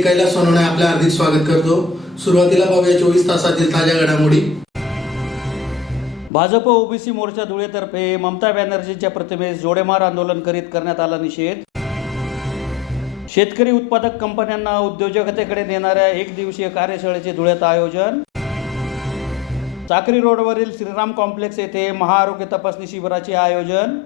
प्रतिनिधी कैलास सोनवणे आपले हार्दिक स्वागत करतो। सुरुवातीला पाहूया 24 तासातील ताज्या घडामोडी। भाजप ओबीसी मोर्चा धुळेतर्फे ममता बॅनर्जींच्या प्रतिमेस जोडेमार आंदोलन करीत करण्यात आला निषेध। शेतकरी उत्पादक कंपन्यांना उद्योजकतेकडे नेणाऱ्या एक दिवसीय कार्यशाळेचे धुळ्यात आयोजन। साक्री रोडवरील श्रीराम कॉम्प्लेक्स येथे महाआरोग्य तपासणी शिबिराचे आयोजन।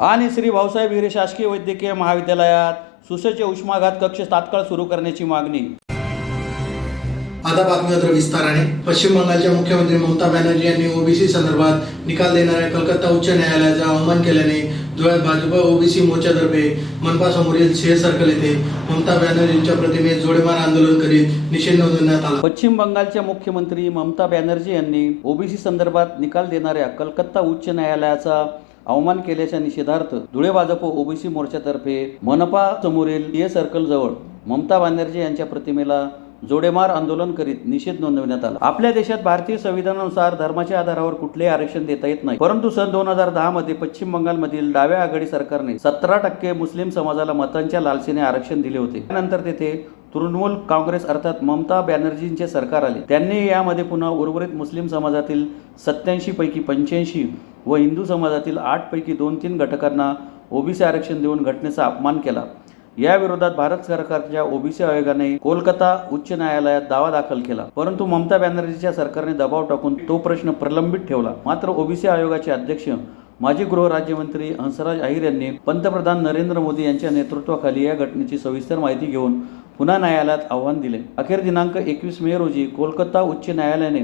आणि श्री भाऊसाहेब हिरे शासकीय वैद्यकीय महाविद्यालयात सुसज्ज उष्माघात कक्ष तात्काळ सुरू करण्याची मागणी। आता बातमीपत्र विस्ताराने। पश्चिम बंगालच्या मुख्यमंत्री ममता बॅनर्जी यांनी ओबीसी संदर्भात निकाल देणाऱ्या कलकत्ता उच्च न्यायालयाचा अवमान केल्याने धुळ्यात भाजप ओबीसी मोर्चातर्फे मनपा समोरील शेर सर्कल येथे ममता बॅनर्जींच्या प्रतिमेस जोडेमार आंदोलन करीत निषेध नोंदवण्यात आला। पश्चिम बंगालच्या मुख्यमंत्री ममता बॅनर्जी यांनी ओबीसी संदर्भात निकाल देणाऱ्या कलकत्ता उच्च न्यायालयाचा अवमान केल्याच्या निषेधार्थ धुळे भाजप ओबीसी मोर्चातर्फे मनपा समोरील शेर सर्कल जवळ ममता बॅनर्जी यांच्या प्रतिमेला जोडेमार आंदोलन करीत निषेध नोंदवण्यात आला। आपल्या देशात भारतीय संविधानानुसार धर्माच्या आधारावर कुठलेही आरक्षण देता येत नाही, परंतु सन 2010 मध्ये पश्चिम बंगालमधील डाव्या आघाडी सरकारने 17% मुस्लिम समाजाला मतांच्या लालसेने आरक्षण दिले होते। त्यानंतर तेथे तृणमूल काँग्रेस अर्थात ममता बॅनर्जींचे सरकार आले। त्यांनी यामध्ये पुन्हा उर्वरित मुस्लिम समाजातील 87 पैकी 85 व हिंदू समाजातील 8 पैकी 2-3 घटकांना ओबीसी आरक्षण देऊन घटनेचा अपमान केला। या विरोधात भारत सरकारच्या ओबीसी आयोगाने कोलकाता उच्च न्यायालयात दावा दाखल केला, परंतु ममता बॅनर्जीच्या सरकारने दबाव टाकून तो प्रश्न प्रलंबित ठेवला। मात्र ओबीसी आयोगाचे अध्यक्ष माजी गृह राज्यमंत्री हंसराज अहिर यांनी पंतप्रधान नरेंद्र मोदी यांच्या नेतृत्वाखाली या घटनेची सविस्तर माहिती घेऊन पुन्हा न्यायालयात आव्हान दिले। अखेर दिनांक 21 मे रोजी कोलकाता उच्च न्यायालयाने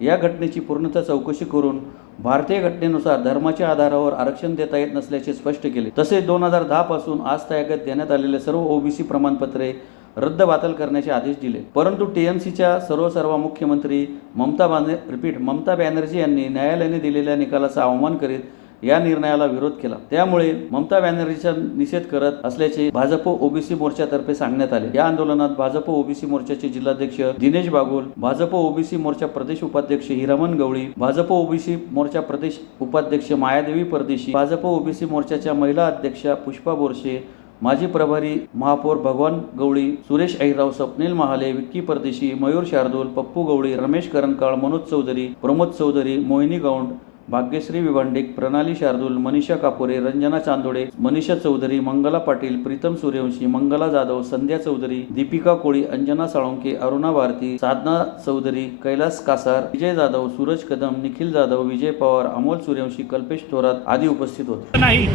या घटनेची पूर्णतः चौकशी करून भारतीय घटनेनुसार धर्माच्या आधारावर आरक्षण देता येत नसल्याचे स्पष्ट केले। तसेच 2010 पासून आजतागायत देण्यात आलेले सर्व ओबीसी प्रमाणपत्रे रद्दबातल करण्याचे आदेश दिले। परंतु टीएमसीच्या सर्व मुख्यमंत्री ममता बॅनर्जी यांनी न्यायालयाने दिलेल्या निकालाचा अवमान करीत या निर्णयाला विरोध केला। त्यामुळे ममता बॅनर्जीचा निषेध करत असल्याचे भाजप ओबीसी मोर्चातर्फे सांगण्यात आले। या आंदोलनात भाजप ओबीसी मोर्चाचे जिल्हाध्यक्ष दिनेश बागुल, भाजप ओबीसी मोर्चा प्रदेश उपाध्यक्ष हिरामन गवळी, भाजप ओबीसी मोर्चा प्रदेश उपाध्यक्ष मायादेवी परदेशी, भाजप ओबीसी मोर्चाच्या महिला अध्यक्षा पुष्पा बोरसे, माजी प्रभारी महापौर भगवान गवळी, सुरेश अहिराव, स्वप्नील महाले, विक्की परदेशी, मयूर शार्दूल, पप्पू गवळी, रमेश करंकाळ, मनोज चौधरी, प्रमोद चौधरी, मोहिनी गौंड, भाग्यश्री विभांडिक, प्रणाली शार्दूल, मनीषा कापोरे, रंजना चांदोडे, मनीषा चौधरी, मंगला पाटील, प्रीतम सूर्यवंशी, मंगला जाधव, संध्या चौधरी, दीपिका कोळी, अंजना साळुंके, अरुणा भारती, साधना चौधरी, कैलास कासार, विजय जाधव, सूरज कदम, निखिल जाधव, विजय पवार, अमोल सूर्यवंशी, कल्पेश थोरात आदी उपस्थित होते। नाही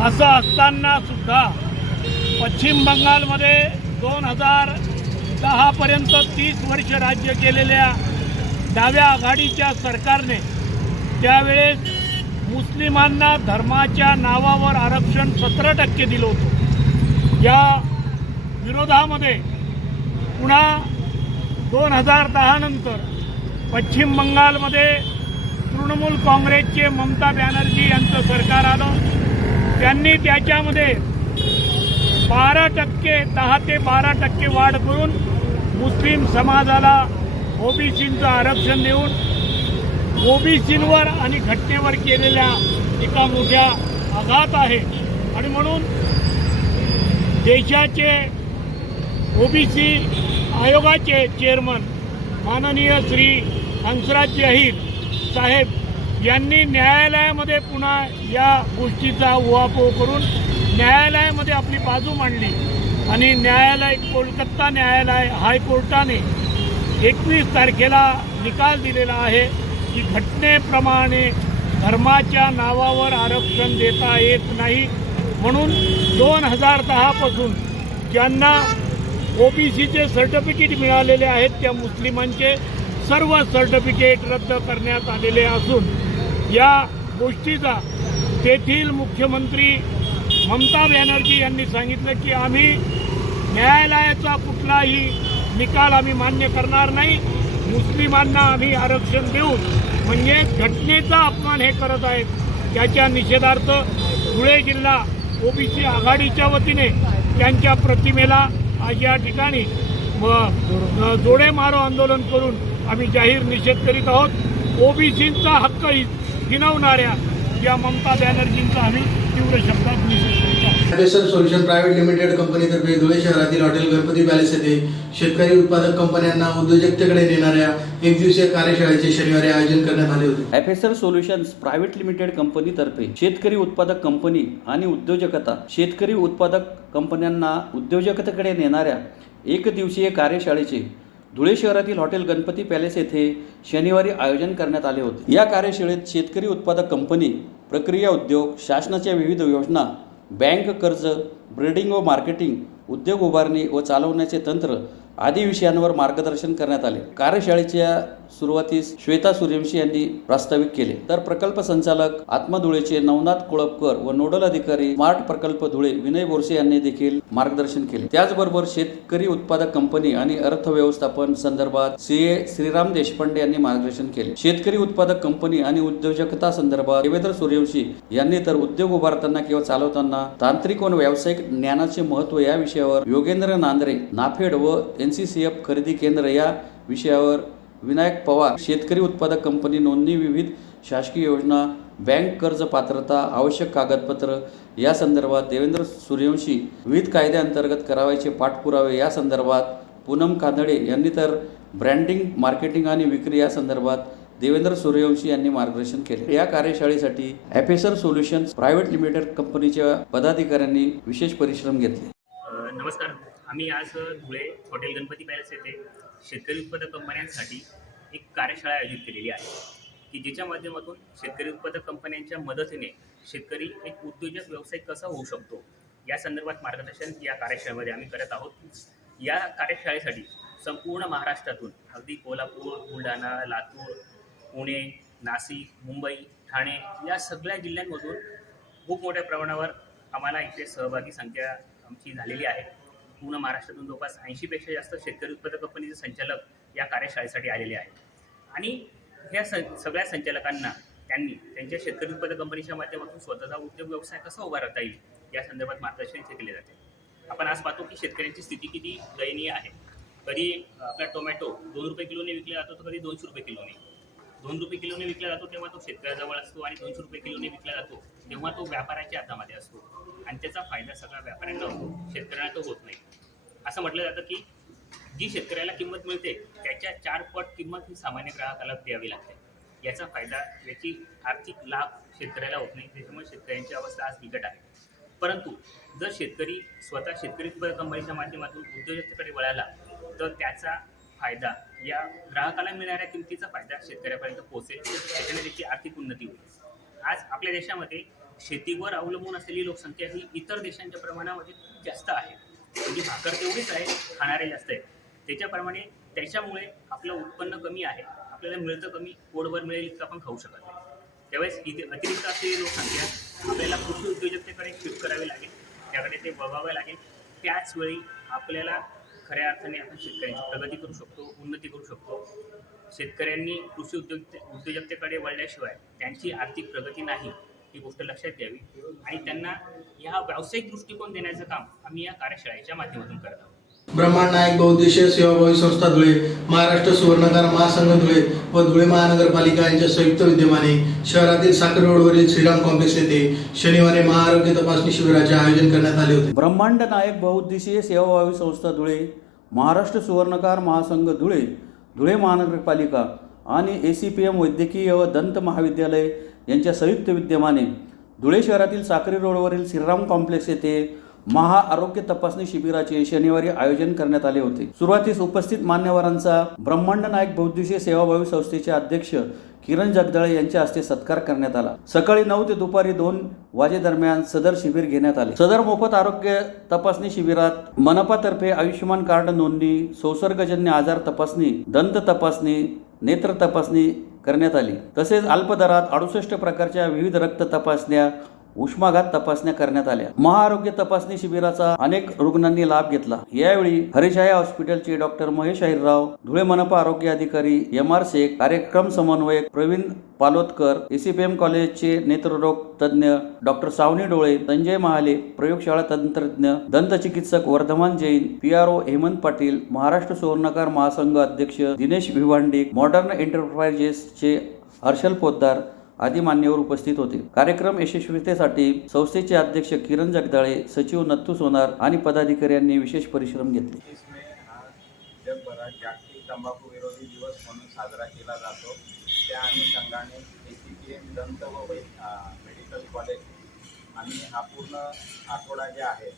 असं असताना सुद्धा पश्चिम बंगालमध्ये 2010 पर्यंत 30 वर्ष राज्य केलेल्या डाव्या आघाडीच्या सरकारने त्यावेळेस मुस्लिमांना धर्माच्या नावावर आरक्षण 17% दिलं होतं। या विरोधामध्ये पुन्हा 2010 नंतर पश्चिम बंगालमध्ये तृणमूल काँग्रेसचे ममता बॅनर्जी यांचं सरकार आलं। त्यांनी त्याच्यामध्ये 10 ते 12% वाढ करून मुस्लिम समाजाला ओबीसींचं आरक्षण देऊन ओबीसींवर आणि घटनेवर केलेल्या एका मोठ्या आघात आहे। आणि म्हणून देशाचे ओबीसी आयोगाचे चेअरमन माननीय श्री हंसराज अहिर साहेब यांनी न्यायालयामध्ये पुन्हा या गोष्टीचा उहापोह करून न्यायालयामध्ये आपली बाजू मांडली आणि कोलकाता न्यायालय हायकोर्टाने 21 तारखेला निकाल दिलेला आहे की घटनेप्रमाणे धर्माच्या नावावर आरक्षण देता येत नाही। म्हणून 2010 पासून ज्यांना ओबीसीचे सर्टिफिकेट मिळालेले आहेत त्या मुस्लिमांचे सर्व सर्टिफिकेट रद्द करण्यात आलेले असून या गोष्टीचा तेथील मुख्यमंत्री ममता बॅनर्जी यांनी सांगितलं की आम्ही न्यायालयाचा कुठलाही निकाल आम्ही मान्य करणार नाही, मुस्लिमांना आम्ही आरक्षण देऊन म्हणजे घटनेचा अपमान हे करत आहेत। त्याच्या निषेधार्थ धुळे जिल्हा ओबीसी आघाडीच्या वतीने त्यांच्या प्रतिमेला आज या ठिकाणी जोडे मारो आंदोलन करून आम्ही जाहीर निषेध करीत आहोत। ओबीसींचा हक्क हिणवणाऱ्या या ममता बॅनर्जींचा आम्ही तीव्र शब्दात निषेध करीत आहोत। एफएसएल सोल्युशन प्रायव्हेट लिमिटेड कंपनीतर्फे धुळे शहरातील हॉटेल गणपती पॅलेस येथे शेतकरी उत्पादक कंपन्यांना उद्योजकतेकडे नेणाऱ्या एक दिवसीय कार्यशाळेचे शनिवारी आयोजन करण्यात आले होते. एफएसएल सोल्युशन्स प्रायव्हेट लिमिटेड कंपनीतर्फे शेतकरी उत्पादक कंपनी आणि उद्योजकता शेतकरी उत्पादक कंपन्यांना उद्योजकतेकडे नेणाऱ्या एक दिवसीय कार्यशाळेचे धुळे शहरातील हॉटेल गणपती पॅलेस येथे शनिवारी आयोजन करण्यात आले होते. या कार्यशाळेत शेतकरी उत्पादक कंपनी, प्रक्रिया उद्योग, शासनाच्या विविध योजना, बँक कर्ज, ब्रीडिंग व मार्केटिंग, उद्योग उभारणी व चालवण्याचे तंत्र आदी विषयांवर मार्गदर्शन करण्यात आले. कार्यशाळेच्या सुरुवातीस श्वेता सूर्यवंशी यांनी प्रास्ताविक केले, तर प्रकल्प संचालक आत्मा धुळेचे नवनाथ कोळपकर व नोडल अधिकारी स्मार्ट प्रकल्प धुळे विनय बोरसे यांनी देखील मार्गदर्शन केले. त्याचबरोबर शेतकरी उत्पादक कंपनी आणि अर्थव्यवस्थापन संदर्भात सीए श्रीराम देशपांडे यांनी मार्गदर्शन केले. शेतकरी उत्पादक कंपनी आणि उद्योजकता संदर्भात देवेंद्र सूर्यवंशी यांनी तर उद्योग उभारताना किंवा चालवताना तांत्रिक व व्यावसायिक ज्ञानाचे महत्त्व या विषयावर योगेंद्र नांदरे, नाफेड व NCCF खरेदी केंद्र या विषयावर विनायक पवार, शेतकरी उत्पादक कंपनी नोंदणी, विविध शासकीय योजना, बँक कर्ज पात्रता, आवश्यक कागदपत्र या संदर्भात देवेंद्र सूर्यवंशी, विविध कायद्याअंतर्गत करावयाचे पाठपुरावे या संदर्भात पूनम कांदळे यांनी तर ब्रँडिंग, मार्केटिंग आणि विक्री या संदर्भात देवेंद्र सूर्यवंशी यांनी मार्गदर्शन केले. या कार्यशाळेसाठी एफएसएल सोल्युशन्स प्रायव्हेट लिमिटेड कंपनीच्या पदाधिकाऱ्यांनी विशेष परिश्रम घेतले. नमस्कार. आम्ही आज धुळे हॉटेल गणपती पॅलेस येथे शेतकरी उत्पादक कंपन्यांसाठी एक कार्यशाळा आयोजित केलेली आहे की ज्याच्या माध्यमातून शेतकरी उत्पादक कंपन्यांच्या मदतीने शेतकरी एक उद्योजक व्यावसायिक कसा होऊ शकतो या संदर्भात मार्गदर्शन या कार्यशाळेमध्ये आम्ही करत आहोत. या कार्यशाळेसाठी संपूर्ण महाराष्ट्रातून अगदी कोल्हापूर, बुलढाणा, लातूर, पुणे, नाशिक, मुंबई, ठाणे या सगळ्या जिल्ह्यांमधून खूप मोठ्या प्रमाणावर आम्हाला इथे सहभागी संख्या आमची झालेली आहे. पूर्ण महाराष्ट्रातून जवळपास 80पेक्षा जास्त शेतकरी उत्पादक कंपनीचे संचालक या कार्यशाळेसाठी आलेले आहेत आणि ह्या सगळ्या संचालकांना त्यांनी त्यांच्या शेतकरी उत्पादक कंपनीच्या माध्यमातून स्वतःचा उद्योग व्यवसाय कसा उभारता येईल या संदर्भात मार्गदर्शन केले जाते. आपण आज पाहतो की शेतकऱ्यांची स्थिती किती दयनीय आहे. कधी आपला टोमॅटो 2 रुपये किलोने विकला जातो तर कधी 200 रुपये किलोने. 2 रुपये किलोने विकला जातो तेव्हा तो शेतकऱ्याजवळ असतो आणि 200 रुपये किलोने विकला जातो तेव्हा तो व्यापाऱ्याच्या हातामध्ये असतो आणि त्याचा फायदा सगळा व्यापाऱ्यांना होतो, शेतकऱ्यांना तो होत नाही. असं म्हटलं जातं की जी शेतकऱ्याला किंमत मिळते त्याच्या 4 पट किंमत ही सामान्य ग्राहकाला द्यावी लागते. याचा फायदा, याची आर्थिक लाभ शेतकऱ्याला होत नाही. त्याच्यामुळे शेतकऱ्यांची अवस्था आज बिकट आहे. परंतु जर शेतकरी स्वतः शेतकरी उत्पादक कंपनीच्या माध्यमातून उद्योजकतेकडे वळाला तर त्याचा फायदा या ग्राहकाला मिळणाऱ्या किमतीचा फायदा शेतकऱ्यापर्यंत पोहोचेल. त्याच्याने त्याची आर्थिक उन्नती होईल. आज आपल्या देशामध्ये शेतीवर अवलंबून असलेली लोकसंख्या ही इतर देशांच्या प्रमाणामध्ये जास्त आहे. म्हणजे भाकर तेवढीच आहे, खाणारे जास्त आहेत. त्याच्याप्रमाणे त्याच्यामुळे आपलं उत्पन्न कमी आहे, आपल्याला मिळतं कमी, पोटभर मिळेल इतकं आपण खाऊ शकत नाही. त्यावेळेस इथे अतिरिक्त असलेली लोकसंख्या आपल्याला कृषी उद्योजकतेकडे शिफ्ट करावी लागेल, त्याकडे ते बघावं लागेल. त्याचवेळी आपल्याला खऱ्या अर्थाने आपण शेतकऱ्यांची प्रगती करू शकतो, उन्नती करू शकतो. शेतकऱ्यांनी कृषी उद्योजकतेकडे वळल्याशिवाय त्यांची आर्थिक प्रगती नाही ही गोष्ट लक्षात घ्यावी आणि त्यांना ह्या व्यावसायिक दृष्टिकोन देण्याचं काम आम्ही या कार्यशाळेच्या माध्यमातून करत आहोत. ब्रह्मांड नायक बहुउद्देशीय सेवाभावी संस्था धुळे, महाराष्ट्र सुवर्णकार महासंघ धुळे व धुळे महानगरपालिका यांच्या संयुक्त विद्यमाने शहरातील साखर रोडवरील श्रीराम कॉम्प्लेक्स येथे शनिवारी महाआरोग्य तपासणी शिबिराचे आयोजन करण्यात आले होते. ब्रह्मांड नायक बहुउद्देशीय सेवाभावी संस्था धुळे, महाराष्ट्र सुवर्णकार महासंघ धुळे, धुळे महानगरपालिका आणि ACPM वैद्यकीय व दंत महाविद्यालय यांच्या संयुक्त विद्यमाने धुळे शहरातील साक्री रोडवरील श्रीराम कॉम्प्लेक्स येथे महाआरोग्य तपासणी शिबिराचे शनिवारी आयोजन करण्यात आले होते. सुरुवातीस उपस्थित मान्यवरांचा ब्रह्मांड नायक बहुउद्देशीय सेवाभावी संस्थेचे अध्यक्ष किरण जगदाळे यांच्या हस्ते सत्कार करण्यात आला. सकाळी 9 ते दुपारी 2 वाजेदरम्यान सदर शिबिर घेण्यात आले. सदर मोफत आरोग्य तपासणी शिबिरात मनपातर्फे आयुष्यमान कार्ड नोंदणी, संसर्गजन्य आजार तपासणी, दंत तपासणी, नेत्र तपासणी करण्यात आली. तसेच अल्प दरात 68 प्रकारच्या विविध रक्त तपासण्या, उष्माघात तपासण्या करण्यात आल्या. महाआरोग्य तपासणी शिबिराचा अनेक रुग्णांनी लाभ घेतला. यावेळी हरिछाया हॉस्पिटलचे डॉक्टर महेश अहिरराव, धुळे मनपा आरोग्य अधिकारी MR शेख, कार्यक्रम समन्वयक प्रवीण पालोदकर, ACPM कॉलेजचे नेत्ररोग तज्ज्ञ डॉक्टर सावनी डोळे, संजय महाले, प्रयोगशाळा तंत्रज्ञ, दंतचिकित्सक वर्धमान जैन, PRO हेमंत पाटील, महाराष्ट्र सुवर्णकार महासंघ अध्यक्ष दिनेश भिवांडी, मॉडर्न एंटरप्राइजेसचे हर्षल पोद्दार, आदी मान्यवर उपस्थित होते. कार्यक्रम यशस्वीतेसाठी संस्थेचे अध्यक्ष किरण जगदाळे, सचिव नत्तू सोनार आणि पदाधिकारी यांनी विशेष परिश्रम घेतले. जगभरात जागतिक तंबाखू विरोधी दिवस म्हणून साजरा केला जातो. त्या अनुषंगाने ACPM दंत व मेडिकल कॉलेज आणि हा पूर्ण आठवडा जे आहे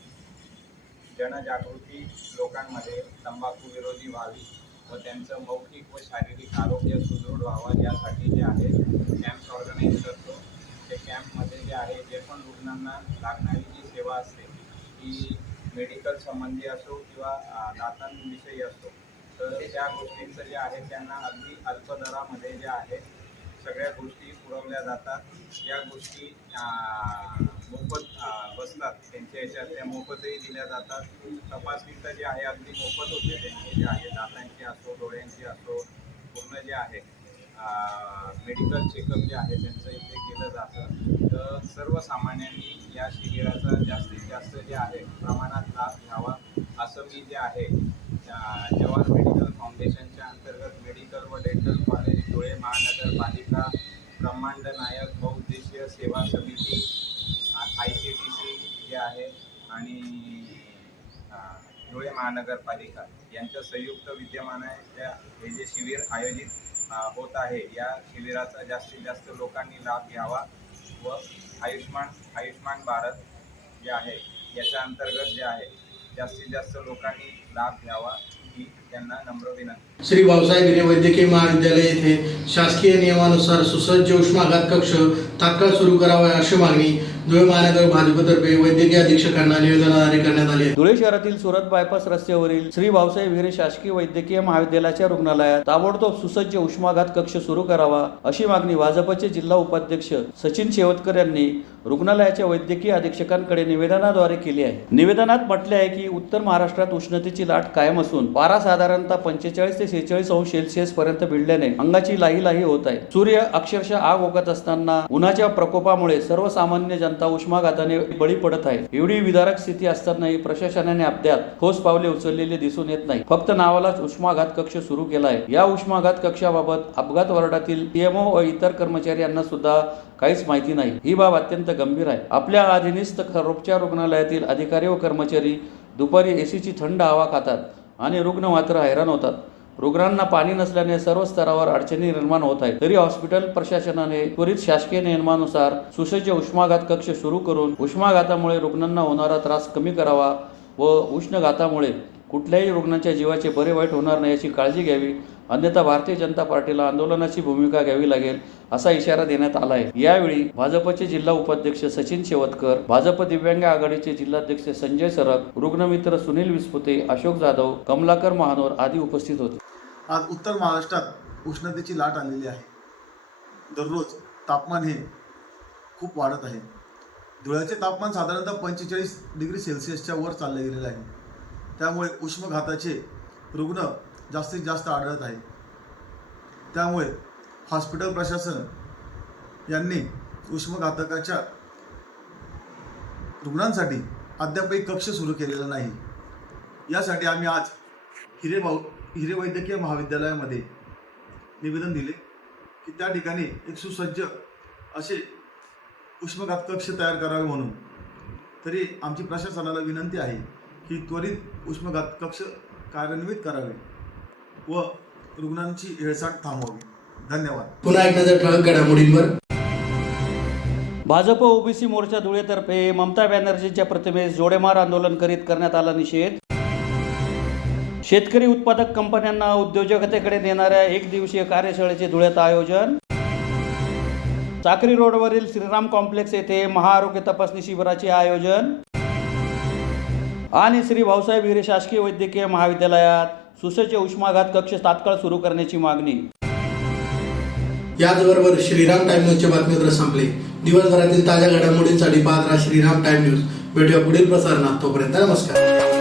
जनजागृती लोकांमध्ये तंबाखू विरोधी व्हावी व त्यांचं मौखिक व शारीरिक आरोग्य सुदृढ व्हावं यासाठी जे आहे कॅम्प्स ऑर्गनाईज करतो. ते कॅम्पमध्ये जे आहे जे पण रुग्णांना लागणारी जी सेवा असते ती मेडिकल संबंधी असो किंवा दातांविषयी असतो तर त्या गोष्टींचं जे आहे त्यांना अगदी अल्प दरामध्ये जे आहे सगळ्या गोष्टी पुरवल्या जातात. या गोष्टी मोफत बसतात त्यांच्या ह्याच्यात, त्या मोफतही दिल्या जातात. तपासणी तर जे आहे अगदी मोफत होते त्यांची जे आहे दातांची असो डोळ्यांची असो पूर्ण जे आहे मेडिकल चेकअप जे आहे त्यांचं इथे केलं जातं. तर सर्वसामान्यांनी या शिबिराचा जास्तीत जास्त जे आहे प्रमाणात लाभ घ्यावा असं मी जे आहे जवाहर मेडिकल फाउंडेशनच्या अंतर्गत मेडिकल व डेंटल कॉलेज धुळे महानगरपालिका ब्रह्मांड नायक बहुउद्देशीय सेवा समिती ICTC जे आहे आणि धुळे महानगरपालिका यांच्या संयुक्त विद्यमाने हे जे शिबिर आयोजित होत आहे या शिबिराचा जास्तीत जास्त लोकांनी लाभ घ्यावा व आयुष्मान भारत जे आहे याच्या अंतर्गत जे आहे जास्तीत जास्त लोकांनी लाभ घ्यावा ही त्यांना नम्र विनंती. श्री भाऊसाहेब हिरे वैद्यकीय महाविद्यालय येथे शासकीय नियमानुसार सुसज्ज उष्माघात कक्ष तात्काळ सुरू करावा अशी मागणी धुळे महानगर भाजपतर्फे वैद्यकीय अधीक्षकांना निवेदनाद्वारे करण्यात आली आहे. धुळे शहरातील सुरत बायपास रस्त्यावरील श्री भाऊसाहेब हिरे शासकीय वैद्यकीय महाविद्यालयाच्या रुग्णालयात ताबडतोब सुसज्ज उष्माघात कक्ष सुरू करावा अशी मागणी भाजपचे जिल्हा उपाध्यक्ष सचिन शेवतकर यांनी रुग्णालयाच्या वैद्यकीय अधीक्षकांकडे निवेदनाद्वारे केली आहे. निवेदनात म्हटले आहे की उत्तर महाराष्ट्रात उष्णतेची लाट कायम असून पारा साधारणतः 45 ते 46 अंश सेल्सिअस पर्यंत भिडल्याने अंगाची लाही होत आहे. सूर्य अक्षरशः आग ओकत असताना उन्हाच्या प्रकोपामुळे सर्वसामान्य जनता उष्माघाताने बळी पडत आहे. एवढी विदारक स्थिती असतानाही प्रशासनाने अद्याप ठोस पावले उचललेले दिसून येत नाही. फक्त नावालाच उष्माघात कक्ष सुरू केला आहे. या उष्माघात कक्षाबाबत अपघात वार्डातील CMO व इतर कर्मचारी यांना सुद्धा काहीच माहिती नाही. ही बाब अत्यंत गंभीर आहे. आपल्या अधीनस्थ खरोपच्या रुग्णालयातील अधिकारी व कर्मचारी दुपारी ACची थंड हवा खातात आणि रुग्ण मात्र हैराण होतात. रुग्णांना पाणी नसल्याने सर्व स्तरावर अडचणी निर्माण होत आहेत. तरी हॉस्पिटल प्रशासनाने त्वरित शासकीय नियमानुसार सुसज्ज उष्माघात कक्ष सुरू करून उष्माघातामुळे रुग्णांना होणारा त्रास कमी करावा व उष्णघातामुळे कुठल्याही रुग्णाच्या जीवाचे बरे वाईट होणार नाही याची काळजी घ्यावी. अन्यथा भारतीय जनता पार्टीला आंदोलनाची भूमिका घ्यावी लागेल असा इशारा देण्यात आला आहे. यावेळी भाजपचे जिल्हा उपाध्यक्ष सचिन शेवतकर, भाजप दिव्यांग आघाडीचे जिल्हाध्यक्ष संजय सरक, रुग्णमित्र सुनील विस्पुते, अशोक जाधव, कमलाकर महानोर आदी उपस्थित होते. आज उत्तर महाराष्ट्रात उष्णतेची लाट आलेली आहे. दररोज तापमान हे खूप वाढत आहे. धुळ्याचे तापमान साधारणतः 45 डिग्री सेल्सिअसच्या वर चालले गेलेले आहे. त्यामुळे उष्माघाताचे रुग्ण जास्तीत जास्त आढळत आहे. त्यामुळे हॉस्पिटल प्रशासन यांनी उष्माघातकाच्या रुग्णांसाठी अद्याप एक कक्ष सुरू केलेला नाही. यासाठी आम्ही आज हिरे वैद्यकीय महाविद्यालयामध्ये निवेदन दिले की त्या ठिकाणी एक सुसज्ज असे उष्माघात कक्ष तयार करावे म्हणून. तरी आमची प्रशासनाला विनंती आहे की त्वरित उष्माघात कक्ष कार्यान्वित करावे व रुग्णांची हेळसांड थांबवावी. धन्यवाद. पुन्हा एक नजर ठळक घडामोडींवर. भाजप ओबीसी मोर्चा धुळेतर्फे ममता बॅनर्जींच्या प्रतिमेस जोडेमार आंदोलन करीत करण्यात आला निषेध. शेतकरी उत्पादक कंपन्यांना उद्योजकतेकडे नेणाऱ्या 1 दिवसीय कार्यशाळेचे धुळ्यात आयोजन. चाकरी रोडवरील श्रीराम कॉम्प्लेक्स येथे महाआरोग्य तपासणी शिबिराचे आयोजन. आणि श्री भाऊसाहेब हिरे शासकीय वैद्यकीय महाविद्यालयात सुसज्ज उष्माघात कक्ष तात्काळ सुरू करण्याची मागणी. याचबरोबर श्रीराम टाइम न्यूजचे बातमीपत्र संपले. दिवसभरातील ताज्या घडामोडींसाठी पाहत राहा श्रीराम टाइम न्यूज. भेटूया पुढील प्रसारणात. तोपर्यंत नमस्कार.